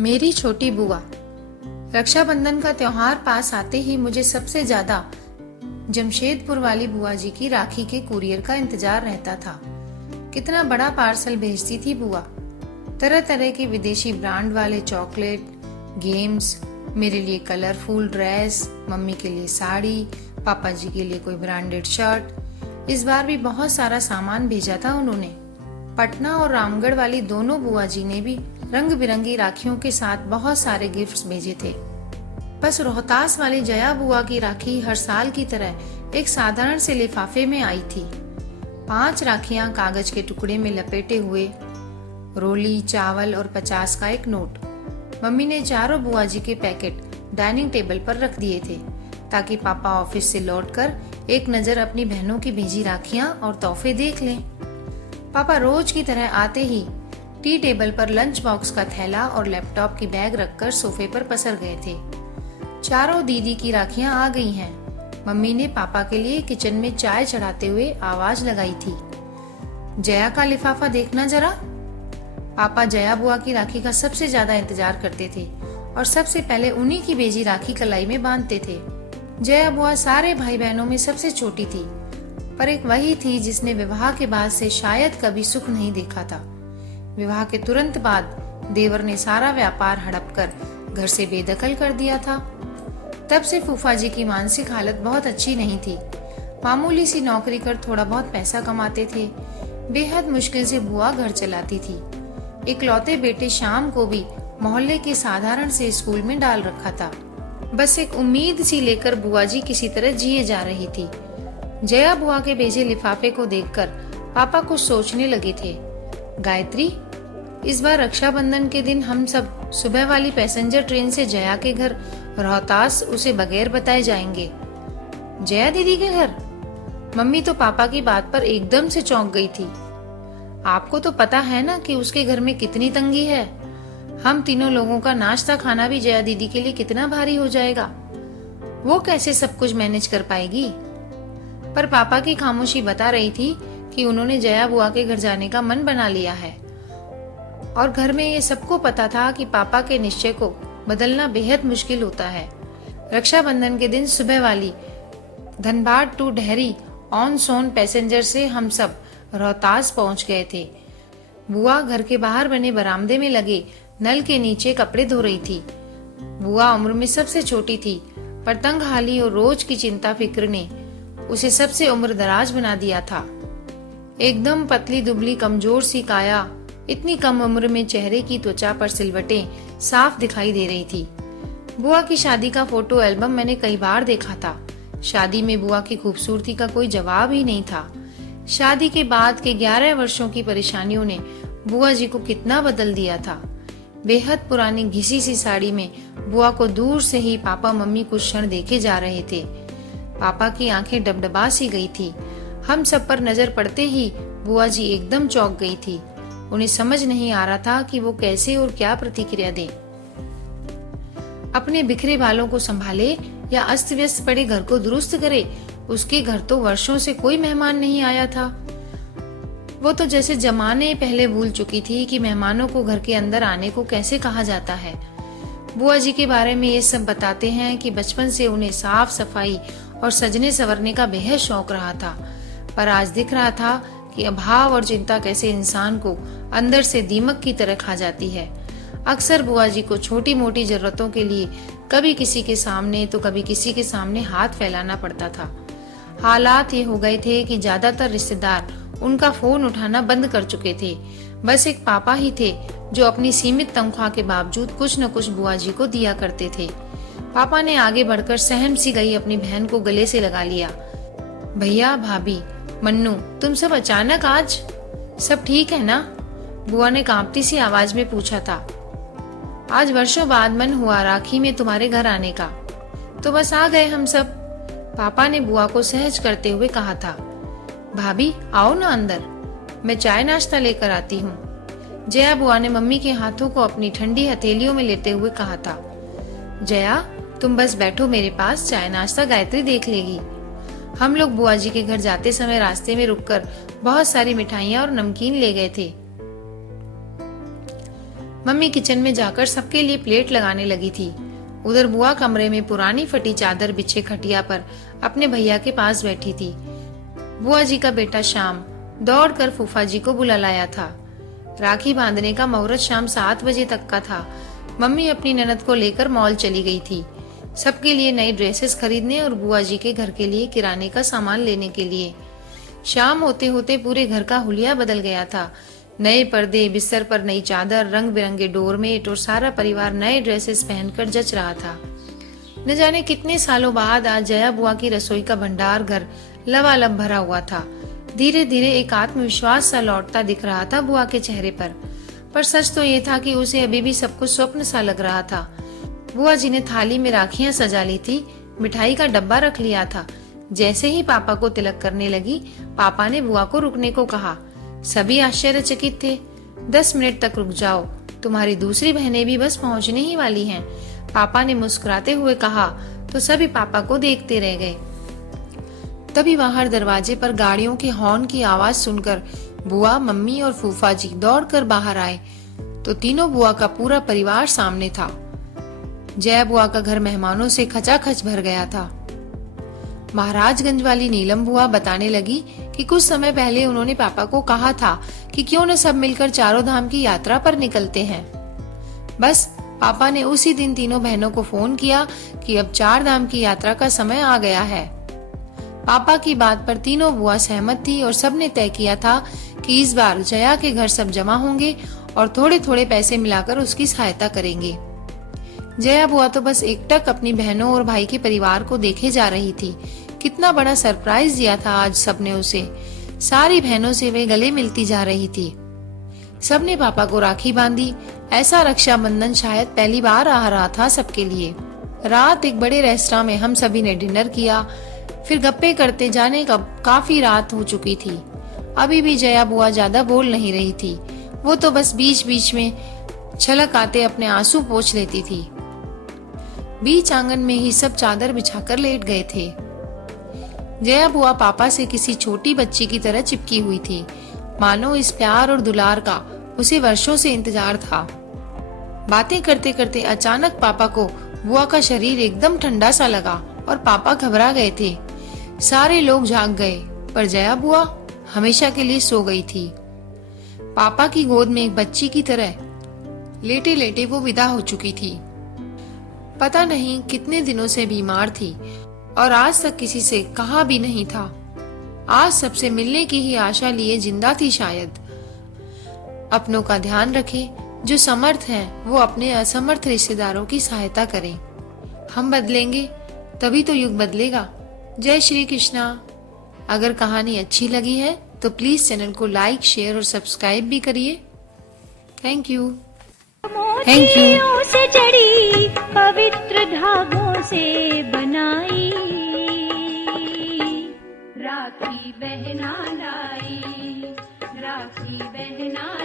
मेरी छोटी बुआ। रक्षाबंधन का त्योहार पास आते ही मुझे सबसे ज्यादा जमशेदपुर वाली बुआ जी की राखी के कुरियर का इंतजार रहता था। कितना बड़ा पार्सल भेजती थी बुआ। तरह तरह के विदेशी ब्रांड वाले चॉकलेट, गेम्स, मेरे लिए कलरफुल ड्रेस, मम्मी के लिए साड़ी, पापा जी के लिए कोई ब्रांडेड शर्ट। इस बार भी बहुत सारा सामान भेजा था उन्होंने। पटना और रामगढ़ वाली दोनों बुआ जी ने भी रंग बिरंगी राखियों के साथ बहुत सारे गिफ्ट्स भेजे थे। बस रोहतास वाली जया बुआ की राखी हर साल की तरह एक साधारण से लिफाफे में आई थी। 5 राखियां कागज के टुकड़े में लपेटे हुए, रोली, चावल और 50 का एक नोट। मम्मी ने चारों बुआ जी के पैकेट डाइनिंग टेबल पर रख दिए थे ताकि पापा ऑफिस से लौटकर एक नजर अपनी बहनों की भेजी राखियां और तोहफे देख लें। पापा रोज की तरह आते ही टी टेबल पर लंच बॉक्स का थैला और लैपटॉप की बैग रखकर सोफे पर पसर गए थे। चारों दीदी की राखियां आ गई हैं। मम्मी ने पापा के लिए किचन में चाय चढ़ाते हुए आवाज लगाई थी, जया का लिफाफा देखना जरा। पापा जया बुआ की राखी का सबसे ज्यादा इंतजार करते थे और सबसे पहले उन्हीं की भेजी राखी कलाई में बांधते थे। जया बुआ सारे भाई बहनों में सबसे छोटी थी, पर एक वही थी जिसने विवाह के बाद से शायद कभी सुख नहीं देखा था। विवाह के तुरंत बाद देवर ने सारा व्यापार हड़प कर घर से बेदखल कर दिया था। तब से फूफा जी की मानसिक हालत बहुत अच्छी नहीं थी। मामूली सी नौकरी कर थोड़ा बहुत पैसा कमाते थे। बेहद मुश्किल से बुआ घर चलाती थी। इकलौते बेटे शाम को भी मोहल्ले के साधारण से स्कूल में डाल रखा था। बस एक उम्मीद सी लेकर बुआ जी किसी तरह जिए जा रही थी। जया बुआ के भेजे लिफाफे को देखकर पापा कुछ सोचने लगे थे। गायत्री, इस बार रक्षाबंधन के दिन हम सब सुबह वाली पैसेंजर ट्रेन से जया के घर रोहतास उसे बगैर बताए जाएंगे। जया दीदी के घर? मम्मी तो पापा की बात पर एकदम से चौंक गई थी। आपको तो पता है ना कि उसके घर में कितनी तंगी है। हम तीनों लोगों का नाश्ता खाना भी जया दीदी के लिए कितना भारी हो जाएगा। वो कैसे सब कुछ मैनेज कर पाएगी? पर पापा की खामोशी बता रही थी कि उन्होंने जया बुआ के घर जाने का मन बना लिया है और घर में ये सबको पता था कि पापा के निश्चय को बदलना बेहद मुश्किल होता है। रक्षाबंधन के दिन सुबह वाली Dhanbad to Dehri on Sone passenger से हम सब रोहतास पहुंच गए थे। बुआ घर के बाहर बने बरामदे में लगे नल के नीचे कपड़े धो रही थी। बुआ उम्र में सबसे छोटी थी, पर तंगहाली और रोज की चिंता फिक्र ने उसे सबसे उम्र दराज बना दिया था। एकदम पतली दुबली कमजोर सी काया, इतनी कम उम्र में चेहरे की त्वचा पर सिलवटें साफ दिखाई दे रही थी। बुआ की शादी का फोटो एल्बम मैंने कई बार देखा था। शादी में बुआ की खूबसूरती का कोई जवाब ही नहीं था। शादी के बाद के 11 वर्षों की परेशानियों ने बुआ जी को कितना बदल दिया था। बेहद पुरानी घिसी सी साड़ी में बुआ को दूर से ही पापा मम्मी कुछ क्षण देखे जा रहे थे। पापा की आंखें डबडबा सी गई थी। हम सब पर नजर पड़ते ही बुआ जी एकदम चौंक गई थी। उन्हें समझ नहीं आ रहा था कि वो कैसे और क्या प्रतिक्रिया दें। अपने बिखरे बालों को संभाले या अस्त व्यस्त पड़े घर को दुरुस्त करे। उसके घर तो वर्षों से कोई मेहमान नहीं आया था। वो तो जैसे जमाने पहले भूल चुकी थी कि मेहमानों को घर के अंदर आने को कैसे कहा जाता है। बुआ जी के बारे में ये सब बताते हैं कि बचपन से उन्हें साफ सफाई और सजने संवरने का बेहद शौक रहा था, पर आज दिख रहा था कि अभाव और चिंता कैसे इंसान को अंदर से दीमक की तरह खा जाती है। अक्सर बुआ जी को छोटी मोटी जरूरतों के लिए कभी किसी के सामने तो कभी किसी के सामने हाथ फैलाना पड़ता था। हालात ये हो गए थे कि ज्यादातर रिश्तेदार उनका फोन उठाना बंद कर चुके थे। बस एक पापा ही थे जो अपनी सीमित तनख्वाह के बावजूद कुछ न कुछ बुआ जी को दिया करते थे। पापा ने आगे बढ़कर सहम सी गई अपनी बहन को गले से लगा लिया। भैया, भाभी, मन्नू, तुम सब अचानक आज? सब ठीक है ना? बुआ ने कांपती सी आवाज में पूछा था। आज वर्षों बाद मन हुआ राखी में तुम्हारे घर आने का, तो बस आ गए हम सब। पापा ने बुआ को सहज करते हुए कहा था। भाभी, आओ ना अंदर, मैं चाय नाश्ता लेकर आती हूँ। जया बुआ ने मम्मी के हाथों को अपनी ठंडी हथेलियों में लेते हुए कहा था। जया, तुम बस बैठो मेरे पास, चाय नाश्ता गायत्री देख लेगी। हम लोग बुआ जी के घर जाते समय रास्ते में रुककर बहुत सारी मिठाइयाँ और नमकीन ले गए थे। मम्मी किचन में जाकर सबके लिए प्लेट लगाने लगी थी। उधर बुआ कमरे में पुरानी फटी चादर बिछे खटिया पर अपने भैया के पास बैठी थी। बुआ जी का बेटा श्याम दौड़कर फूफा जी को बुला लाया था। राखी बांधने का मुहूर्त शाम 7 बजे तक का था। मम्मी अपनी ननद को लेकर मॉल चली गई थी, सबके लिए नई ड्रेसेस खरीदने और बुआ जी के घर के लिए किराने का सामान लेने के लिए। शाम होते होते पूरे घर का हुलिया बदल गया था। नए पर्दे, बिस्तर पर नई चादर, रंग बिरंगे डोरमेट और सारा परिवार नए ड्रेसेस पहनकर जच रहा था। न जाने कितने सालों बाद आज जया बुआ की रसोई का भंडार घर लबालब भरा हुआ था। धीरे धीरे एक आत्मविश्वास सा लौटता दिख रहा था बुआ के चेहरे पर सच तो ये था कि उसे अभी भी सब कुछ स्वप्न सा लग रहा था। बुआ जी ने थाली में राखियां सजा ली थी, मिठाई का डब्बा रख लिया था। जैसे ही पापा को तिलक करने लगी, पापा ने बुआ को रुकने को कहा। सभी आश्चर्यचकित थे। 10 मिनट तक रुक जाओ, तुम्हारी दूसरी बहनें भी बस पहुंचने ही वाली हैं। पापा ने मुस्कुराते हुए कहा तो सभी पापा को देखते रह गए। तभी बाहर दरवाजे पर गाड़ियों के हॉर्न की आवाज सुनकर बुआ, मम्मी और फूफा जी दौड़कर बाहर आए तो तीनों बुआ का पूरा परिवार सामने था। जया बुआ का घर मेहमानों से खचाखच भर गया था। महाराजगंज वाली नीलम बुआ बताने लगी कि कुछ समय पहले उन्होंने पापा को कहा था कि क्यों न सब मिलकर चारों धाम की यात्रा पर निकलते हैं। बस पापा ने उसी दिन तीनों बहनों को फोन किया कि अब 4 धाम की यात्रा का समय आ गया है। पापा की बात पर तीनों बुआ सहमत थी और सबने तय किया था कि इस बार जया के घर सब जमा होंगे और थोड़े थोड़े पैसे मिलाकर उसकी सहायता करेंगे। जया बुआ तो बस एकटक अपनी बहनों और भाई के परिवार को देखे जा रही थी। कितना बड़ा सरप्राइज दिया था आज सबने उसे। सारी बहनों से वे गले मिलती जा रही थी। सबने पापा को राखी बांधी। ऐसा रक्षाबंधन शायद पहली बार आ रहा था सबके लिए। रात एक बड़े रेस्टोरेंट में हम सभी ने डिनर किया। फिर गप्पे करते जाने का काफी रात हो चुकी थी। अभी भी जया बुआ ज्यादा बोल नहीं रही थी। वो तो बस बीच बीच में छलक आते अपने आंसू पोंछ लेती थी। बीच आंगन में ही सब चादर बिछाकर लेट गए थे। जया बुआ पापा से किसी छोटी बच्ची की तरह चिपकी हुई थी, मानो इस प्यार और दुलार का उसे वर्षों से इंतजार था। बातें करते करते अचानक पापा को बुआ का शरीर एकदम ठंडा सा लगा और पापा घबरा गए थे। सारे लोग जाग गए पर जया बुआ हमेशा के लिए सो गई थी। पापा की गोद में एक बच्ची की तरह लेटे लेटे वो विदा हो चुकी थी। पता नहीं कितने दिनों से बीमार थी और आज तक किसी से कहा भी नहीं था। आज सबसे मिलने की ही आशा लिए जिंदा थी शायद। अपनों का ध्यान रखें, जो समर्थ हैं वो अपने असमर्थ रिश्तेदारों की सहायता करें। हम बदलेंगे तभी तो युग बदलेगा। जय श्री कृष्णा। अगर कहानी अच्छी लगी है तो प्लीज चैनल को लाइक, शेयर और सब्सक्राइब भी करिए। Thank you. मोतियों से जड़ी पवित्र धागों से बनाई राखी बहना लाई, राखी बहना